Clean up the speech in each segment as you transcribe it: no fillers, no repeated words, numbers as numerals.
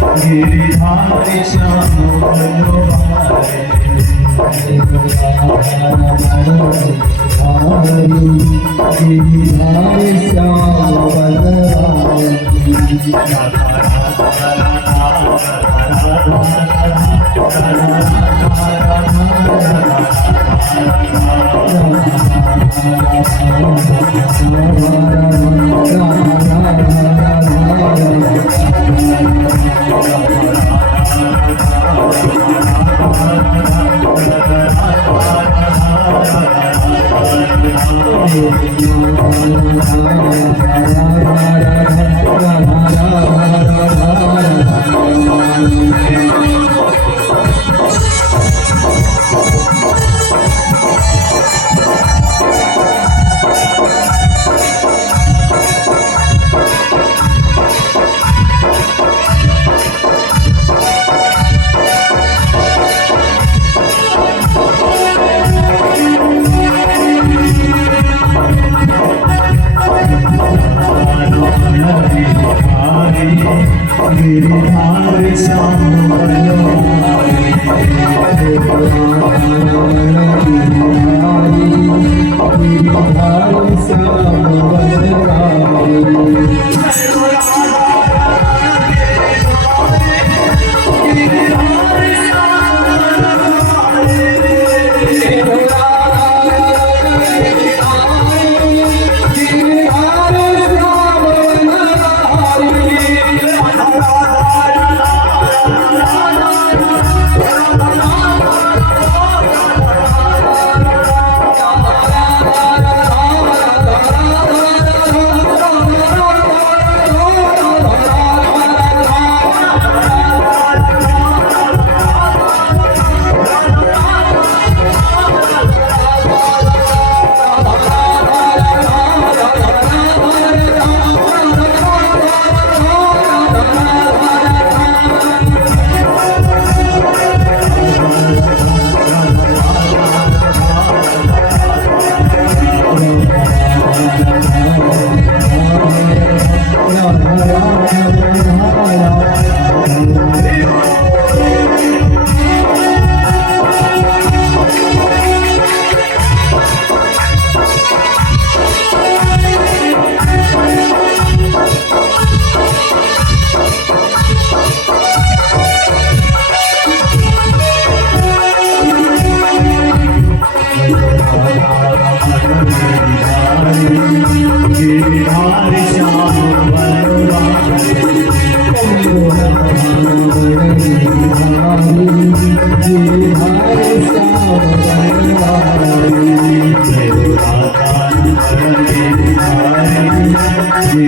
गिरिधारी श्याम बनवारी गिरिधारी श्याम गिरिधारी श्याम बनवारी गिरिधारी श्याम बनवारी गिरिधारी श्याम बनवारी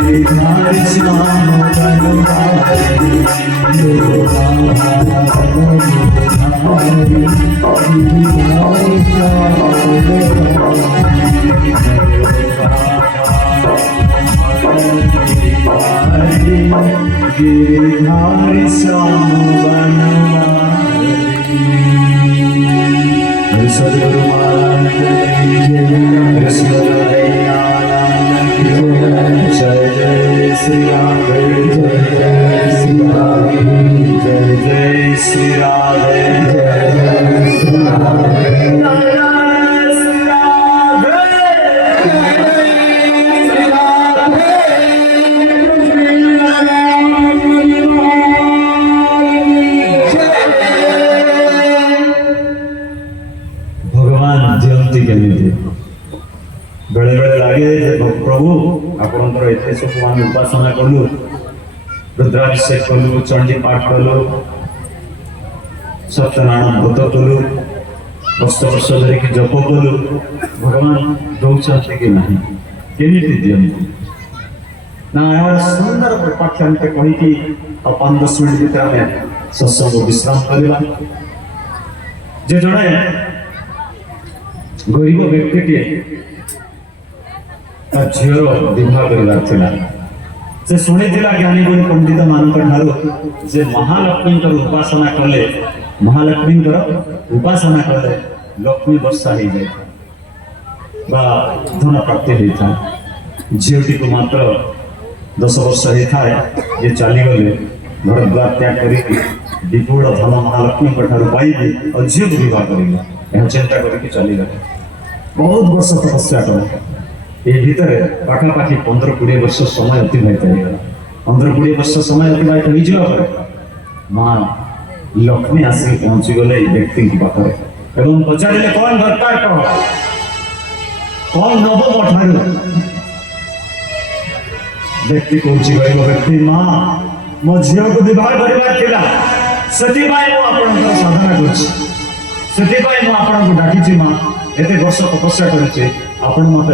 गिरिधारी श्याम बनवारी गिरिधारी श्याम गिरिधारी श्याम बनवारी सद्गुरु महाराज जय जय श्री राम जय जय श्री राम जय जय श्री राधे जय जय श्री राधे बेले बेले लगे प्रभु आपंकर एत सब आम उपासना कलु रुद्राभिषेक कलु चंडी पाठ कलु सत्यनारायण व्रत कलु वर्ष वर्ष धरिक जप कलु भगवान दौरान कि ना केमी दिखती ना यार सुंदर उपाख्यान कहीकि 5-10 मिनट भर आम सत्संग विश्राम करवा जे जड़े गरीब व्यक्ति झीर विवाह कर शुणी ज्ञानी गुणी पंडित मान महालक्ष्मी उपासना कले महालक्ष्मी उपासना कले लक्ष्मी वर्षा हो जाए धन प्राप्ति होता है झीटी को मात्र 10 वर्ष होता है ये चलीगले घर द्वार त्याग करके विपुल धन महालक्ष्मी पाइबे और झील को विवाह करेंगे यह चिंता करके चलीगले बहुत वर्ष तपस्या कर ये भितर पाखापाखि 15-20 वर्ष समय अतिबाहित हो 15-20 वर्ष समय अतिबाहित हो माँ लक्ष्मी आसिक पहुंची गले व्यक्ति की पाखरे एवं पचारे कौन दरकार कह कौन नब मठार व्यक्ति पहुंची गए व्यक्ति माँ मो झील को विवाह करवा साधना कर डाकी माँ एत वर्ष तपस्या कर मत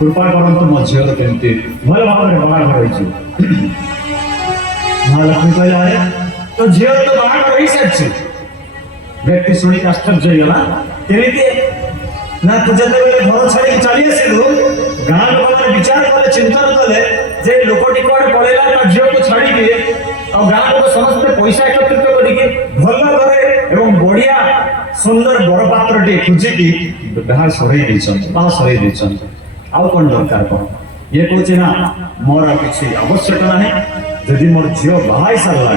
कृपा करते मो झील केमती भल भाव में बाहर महालक्ष्मी कहला तो झील तो बाहर हो सारी व्यक्ति शुणी आश्चर्य होगा ना तू जब घर छाड़ी चली आसलु गाँ लोक विचार कले चिंतन कले जे लोकटी कौन पड़ेगा झील को छाड़ी और गाँ लोक समस्त पैसा एकत्रित करके भल घरे बढ़िया सुंदर बड़ पात्र टे खोजिकी बाहर सर आउ कौन दरकार कौन ये कहे ना मोर किसी आवश्यक ना जदि मोर झील बाहर सारा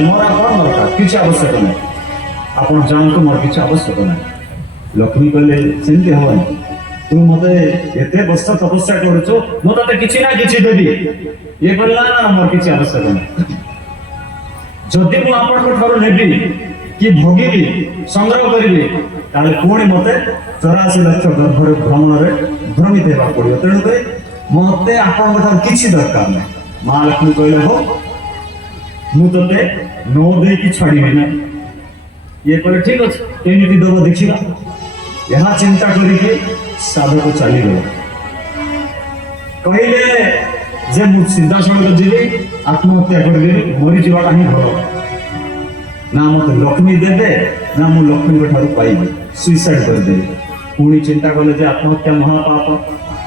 मोर कौन दरकार किसी आवश्यक ना आप जानते मोर किसी आवश्यक ना लक्ष्मी कहले सेमती हम तू मत एत वर्ष तपस्या कर किसी ना कि देवी ये कहला ना मोर किसी आवश्यक ना जदि मुझे नेबी कि भोगी संग्रह करी पुणी मत 84 लक्ष गर्भर भ्रमण में भ्रमित होगा पड़ो तेणुक मत आप किसी दरकार ना माँ लक्ष्मी कहले हो मुझे नो दे छाड़ी ना ये कहले ठीक अच्छे कमी देव देखा यहाँ चिंता करके साधक चली गए कहले जे मुझ सीधा सड़क जी आत्महत्या करदेवी मरी जावाटा ही भल ना मत लक्ष्मी देवे ना मु लक्ष्मी ठार पाइबी सुइसाइड करदेवी पुणी चिंता कले आत्महत्या महापाप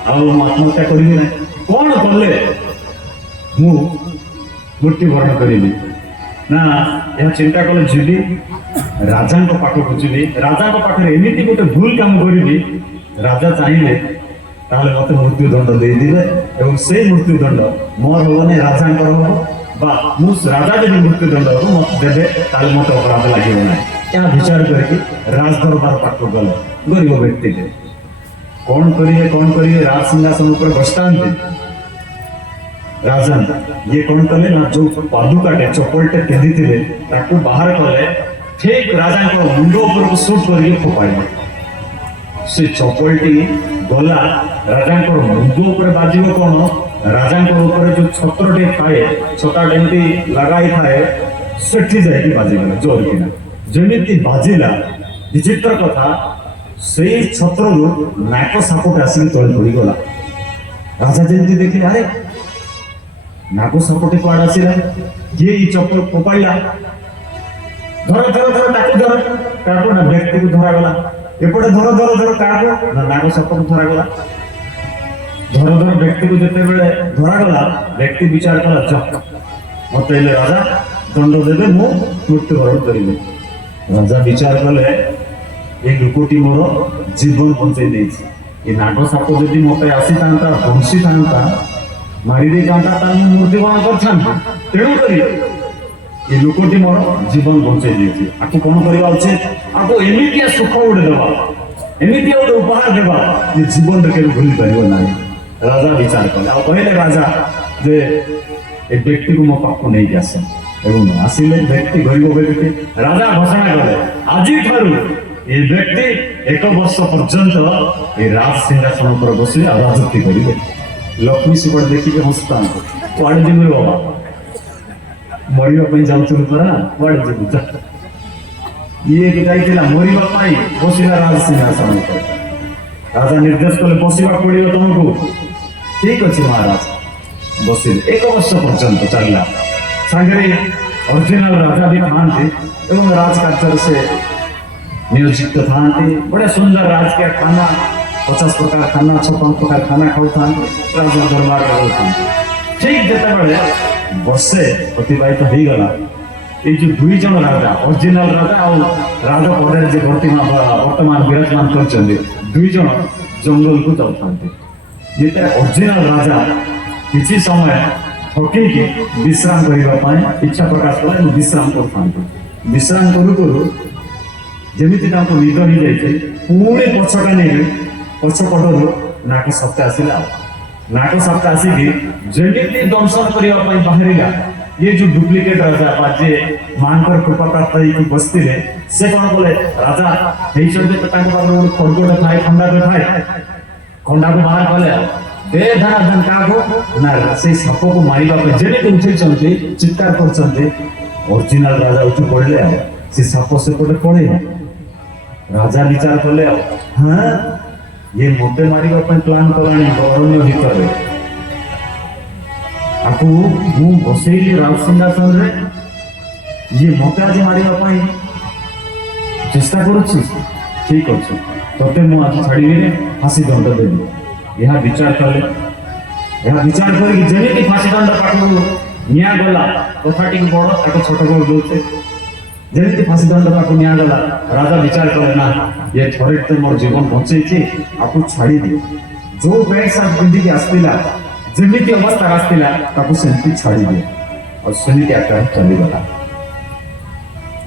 आत्महत्या करी ना कौन कले मु मृत्युवरण करी ना यह चिंता कले जीवी राजा पाखक जी राजा पाखे एमती गोटे भूल काम करी राजा चाहिए ताले मत मृत्युदंड देदेवे से मृत्युदंड मोर हम राजा हम राजा जब मृत्युदंड हम मत देवे मत अपराध लगे ना क्या विचार करके राजदरबार पाख गले गरीब व्यक्ति कौन करिए राज सिंहासन पर बसता राजा ये कौन कले ना जो पादुकाटे चपलटे पिंधि थे बाहर कले ठीक राजा मुंड उपर सुट कर फोपाड़े से चपलटी गला राजा मुंड उपर बाजिब कौन राजा जो छत्रटे थाए छताटे लगाई थाए सेठी जाकि बाजिगला जोर किना जमी बाजिला विचित्र कथा से छत्र नाक सापटे आसिक तले पड़गला राजा जमी देखिए अरे नाक सापटे कौन आसला किए चपल फोपाड़ा धर धर धर ताकू ना व्यक्ति को धरा गला एपटे धर धर धर काको ना नाग साप को धरा गला धर धर व्यक्ति को जिते बेले धरा गला व्यक्ति विचार कला जक मत राजा दंड देवे मु मृत्युवरण करी राजा विचार कले ये लोकटी मोर जीवन बंचाई देछि नाग साप जदि मत आसी था बंशी था मारी दे मृत्युवरण कर तेणु करी ये लोकटी मोर जीवन बंचाई देछि आपको कौन करवा उचित आपको एमितिया सुख गोटे देवा एमितिया गोटे उपहार देवा ये जीवन रे केबे भूली परिबो नाही राजा विचार कले आ कहले राजा जे ए व्यक्ति को मो पाखो नहीं जास एवं आसिले व्यक्ति गरीब व्यक्ति राजा घोषणा कले आज ठारू ये व्यक्ति 1 वर्ष पर्यंत ये राज सिंहासन पर बसी राजत्व करिवे लक्ष्मी सुबह देखि के हंसता कुआडे जिमु बाबा मरिया जाऊँ परा कड़े जीव ये जाइला मरवा बसला राज सिंहासन राजा निर्देश कले बसवा पड़ो तुमको ठीक अच्छे महाराज बसिले 1 वर्ष पर्यंत चलला सांगे ओरिजिनल राजा भी था राजकार्य से नियोजित था बड़े सुंदर राजकीय खाना 50 प्रकार खाना 56 प्रकार खाना खाऊ था राजा दरबार ठीक जिते वर्षे अतिबाहित हो गला ये जो 2 जन राजा ओरिजिनल राजा और राजा पदे जो वर्तमान विराजमान कर 2 जन जंगल को जाता ये ओरिजिनल राजा किसी समय ଥକିକି ବିଶ୍ରାମ କରିବା ପାଇଁ ଇଚ୍ଛା ପ୍ରକାଶ କଲେ ବିଶ୍ରାମ କରିଥାନ୍ତି। ବିଶ୍ରାମ କରୁ କରୁ ଯେମିତି ତାଙ୍କୁ ନିଦ ହେଇଯାଇଛି ପୁଣି ପଛଟା ନେଇ ପଛପଟରୁ ନାକ ସପ୍ତା ଆସିଲା। ନାକ ସପ୍ତା ଆସିକି ଯେମିତି ଦଂଶନ କରିବା ପାଇଁ ବାହାରିଲା ये जो डुप्लिकेट राजा बाजे मानकर कृपा प्राप्त ହେଇକି ବସିଥିଲେ ସେ କ'ଣ କଲେ ରାଜା ହେଇଛନ୍ତି ତ ତାଙ୍କ ପାଖରେ ଗୋଟେ ଖଡ୍ଗଟେ ଥାଏ ଖଣ୍ଡାଟେ ଥାଏ ଖଣ୍ଡାକୁ ବାହାର କଲେ ଦେ ଧାନ କାହାକୁ ନା ସେଇ ସାପକୁ ମାରିବା ପାଇଁ ଯେମିତି ଉଠେଇଛନ୍ତି ଚିତ୍କାର କରୁଛନ୍ତି ଅରିଜିନାଲ ରାଜା ଉଠି ପଡ଼ିଲେ ଆଉ ସେ ସାପ ସେପଟେ ପଳେଇଲା। ରାଜା ବିଚାର କଲେ ଆଉ ହଁ ଇଏ ମୋତେ ମାରିବା ପାଇଁ ପ୍ଲାନ କଲାଣି ଅରଣ୍ୟ ଭିତରେ आपको ମୁଁ ବସେଇଲି ରାଜସିଂହାସନରେ ଇଏ ମୋତେ ଆଜି ମାରିବା ପାଇଁ ଚେଷ୍ଟା କରୁଛି। ଠିକ ଅଛି ତତେ ମୁଁ ଆଜି ଛାଡ଼ିବିନି ଫାଶୀ ଦଣ୍ଡ ଦେବି। ଏହା ବିଚାର କଲେ। ଏହା ବିଚାର କରିକି ଯେମିତି ଫାଶୀ ଦଣ୍ଡ ପାଖକୁ ନିଆଗଲା କଥାଟିକୁ ବଡ଼ ତାକୁ ଛୋଟ କରି ଦେଉଛେ ଯେମିତି ଫାଶୀ ଦଣ୍ଡ ପାଖକୁ ନିଆଗଲା ରାଜା ବିଚାର କଲେ ନା ଇଏ ଥରେ ତ ମୋର ଜୀବନ ବଞ୍ଚେଇଛି ଆକୁ ଛାଡ଼ିଦିଏ। ଯୋଉ ପ୍ୟାଣ୍ଟ ସାର୍ଟ ପିନ୍ଧିକି ଆସିଥିଲା ଯେମିତି ଅବସ୍ଥା ଆସିଥିଲା ତାକୁ ସେମିତି ଛାଡ଼ିଦିଏ ଆଉ ସେମିତି ଆକାର ଚାଲିଗଲା।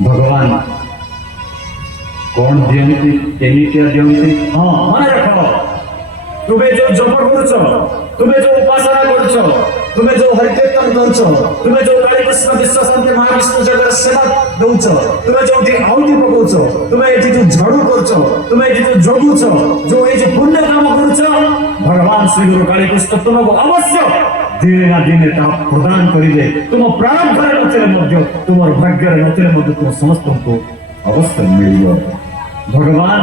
ଭଗବାନ କଣ ଦିଅନ୍ତି କେମିତିଆ ଦିଅନ୍ତି ହଁ ମନେ ରଖ ତୁମେ ଯୋଉ ଜପ କରୁଛ ତୁମେ ଯୋଉ ଉପାସନା କରୁଛ ତୁମେ ଯୋଉ ହରିକୀର୍ତ୍ତନ କରୁଛ ତୁମେ ଯୋଉ କାଳୀକୃଷ୍ଣ ବିଶ୍ୱଶାନ୍ତି ମହାବିଷ୍ଣୁ ଜଗର ସେବା ଦଉଛ ତୁମେ ଯୋଉଠି ଆହୁତି ପକଉଛ ତୁମେ ଏଠି ଯୋଉ ଝାଡୁ କରୁଛ ତୁମେ ଏଠି ଯୋଉ ଜଗୁଛ ଯୋଉ ଏଇ ଯୋଉ ପୁଣ୍ୟ କାମ କରୁଛ भगवान श्री गुरु कालीकृष्ण तुमको अवश्य दिने ना दिने ताहा प्रदान करिबे। तुम प्रारब्ध नथिले मध्य तुमर भाग्य नथिले मध्य तुम समस्त को अवश्य मिलियो। भगवान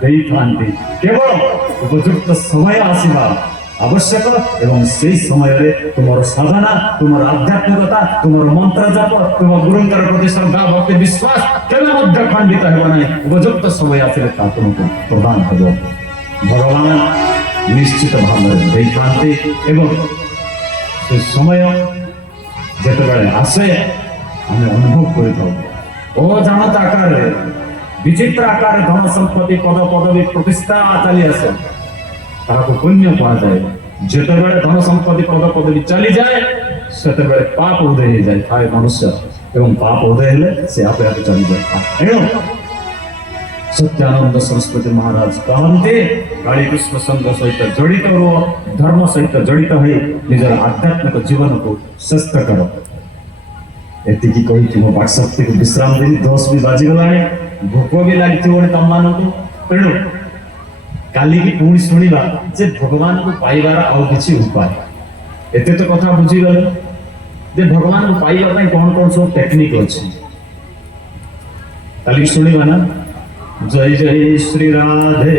देई थांती केवल उपयुक्त समय आसीबा आवश्यक एवं से समय रे तुमर साधना तुमर आध्यात्मिकता तुमर मंत्र जप तुम गुरुंकर प्रति श्रद्धा भक्ति विश्वास केवल मध्य खंडित हेबा नहीं उपयुक्त समय आसीले ता तुमको प्रदान हेबो। भगवान निश्चित भाव देखाते एवं से समय जितेबाला आसे आम अनुभव कर अजाणत आकार विचित्र आकार धन संपत्ति पद पदवी प्रतिष्ठा चली आसे पुण्य कहुए जितेबाला धन संपत्ति पद पदवी चली जाए से पाप उदय हो जाए थाए मनुष्य एवं पाप उदय हेले से आपे आपे चली जाए। सत्यानंद सरस्वती महाराज कहते कालीकृष्ण संघ सहित जड़ित हो धर्म सहित जड़ित हो निजर आध्यात्मिक जीवन को श्रेष्ठ कर एति कही मो बाक्शक्ति को विश्राम देवी 10 भी बाजिगला भोक भी लगी तम मान तेणु काली की पुणी शुणा जे भगवान को पाइबार आउ किसी उपाय एते तो कथा बुझीगले जे भगवान को पाइबा कौन कौन सब टेक्निक अच्छी काली शुणा ना जय जय श्री राधे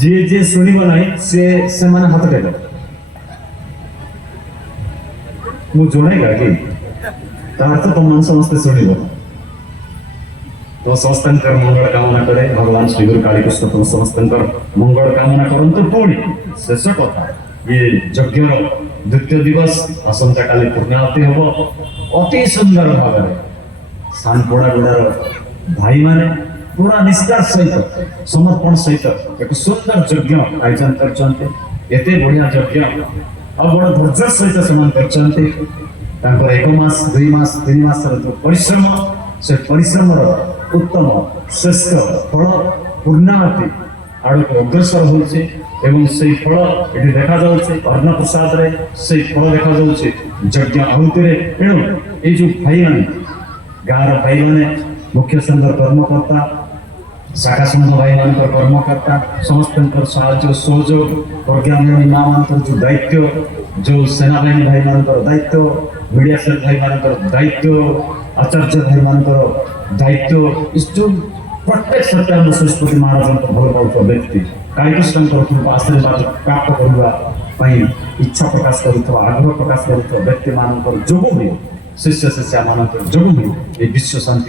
जी जी शुणव ना से मैंने हाथ टेक मु जणेगा कि तार तो तुम समस्ते शुणव तो समस्त मंगल कामना करे भगवान श्री गुरु कालीकृष्ण तुम समस्त मंगल कामना करंतु पुणी शेष कथा ये यज्ञ द्वितीय दिवस आसंता काली पूर्णाहुति हम अति सुंदर भाव सानपड़ा गुड़ार भाई माने पूरा निष्ठार सहित समर्पण सहित एक सुंदर यज्ञ आयोजन करते बढ़िया यज्ञ और बड़ धैर्य सहित से एक मास 2 मास 3 मास जो परिश्रम से परिश्रम उत्तम श्रेष्ठ फल पूर्णाहुति आड़ को अग्रसर होचे एवं से फल ये देखा जाउछे अन्न प्रसाद रे से फल देखा जाउछे यज्ञ आहुति रे। एणु ये जो भाई माने गाँव भाई मैंने मुख्य संघ कर्मकर्ता शाखा संघ भाई मान कर्मकर्ता समस्त साहय सहयोग प्रज्ञानी माँ मान जो दायित्व जो सेनाबाहिनी भाई मान दायित्व मीडिया सेल भाई मान दायित्व आचार्य भाई मान दायित्व जो प्रत्येक सत्यानंद सरस्वती महाराज भल पाता व्यक्ति कालीकृष्ण तरफ आशीर्वाद प्राप्त करने इच्छा प्रकाश कर आग्रह प्रकाश कर व्यक्ति मान जो भी शिष्य शिष्या मान जो भी विश्व शांति